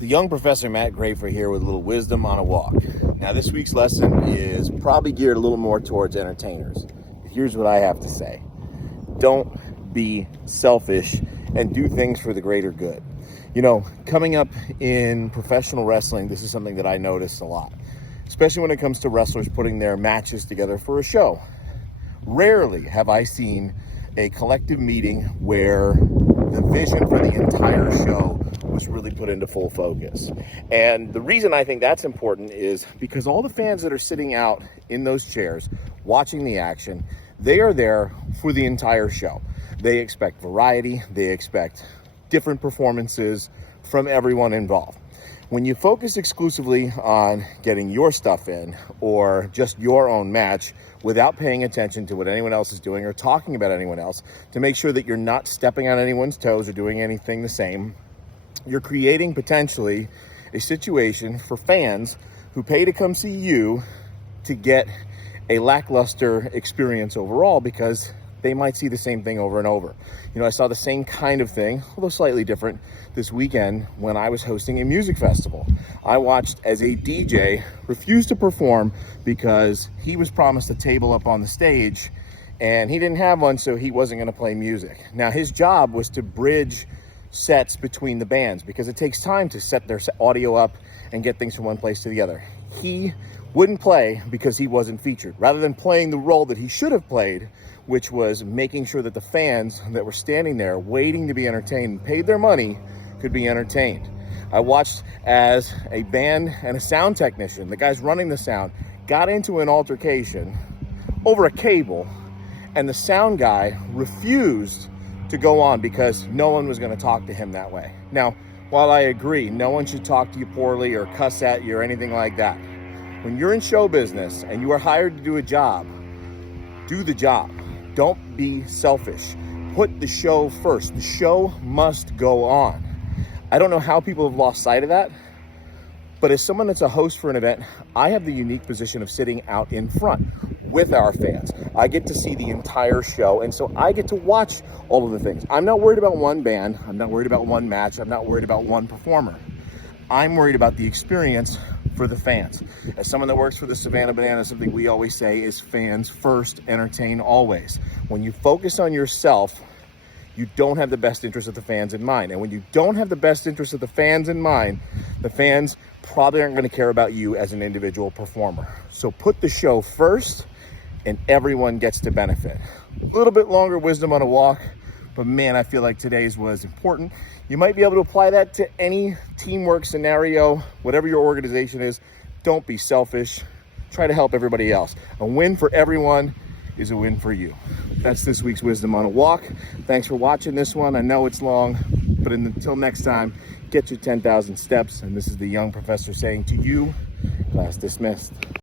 The young Professor Matt Grafer here with a little wisdom on a walk. Now this week's lesson is probably geared a little more towards entertainers. Here's what I have to say. Don't be selfish and do things for the greater good. You know, coming up in professional wrestling, this is something that I notice a lot, especially when it comes to wrestlers putting their matches together for a show. Rarely have I seen a collective meeting where the vision for the entire show was really put into full focus. And the reason I think that's important is because all the fans that are sitting out in those chairs watching the action, they are there for the entire show. They expect variety, they expect different performances from everyone involved. When you focus exclusively on getting your stuff in or just your own match without paying attention to what anyone else is doing or talking about anyone else to make sure that you're not stepping on anyone's toes or doing anything the same, you're creating potentially a situation for fans who pay to come see you to get a lackluster experience overall because they might see the same thing over and over. You know, I saw the same kind of thing, although slightly different, this weekend when I was hosting a music festival. I watched as a DJ refuse to perform because he was promised a table up on the stage and he didn't have one, so he wasn't going to play music. Now, his job was to bridge sets between the bands because it takes time to set their audio up and get things from one place to the other. He wouldn't play because he wasn't featured. Rather than playing the role that he should have played, which was making sure that the fans that were standing there waiting to be entertained and paid their money could be entertained. I watched as a band and a sound technician, the guys running the sound, got into an altercation over a cable, and the sound guy refused to go on because no one was going to talk to him that way. Now, while I agree, no one should talk to you poorly or cuss at you or anything like that, when you're in show business and you are hired to do a job, do the job. Don't be selfish. Put the show first. The show must go on. I don't know how people have lost sight of that, but as someone that's a host for an event, I have the unique position of sitting out in front with our fans. I get to see the entire show, and so I get to watch all of the things. I'm not worried about one band. I'm not worried about one match. I'm not worried about one performer. I'm worried about the experience for the fans. As someone that works for the Savannah Banana, something we always say is fans first, entertain always. When you focus on yourself, you don't have the best interest of the fans in mind. And when you don't have the best interest of the fans in mind, the fans probably aren't going to care about you as an individual performer. So put the show first and everyone gets to benefit. A little bit longer wisdom on a walk, but man, I feel like today's was important. You might be able to apply that to any teamwork scenario, whatever your organization is. Don't be selfish. Try to help everybody else. A win for everyone is a win for you. That's this week's Wisdom on a Walk. Thanks for watching this one. I know it's long, but until next time, get your 10,000 steps. And this is the young professor saying to you, class dismissed.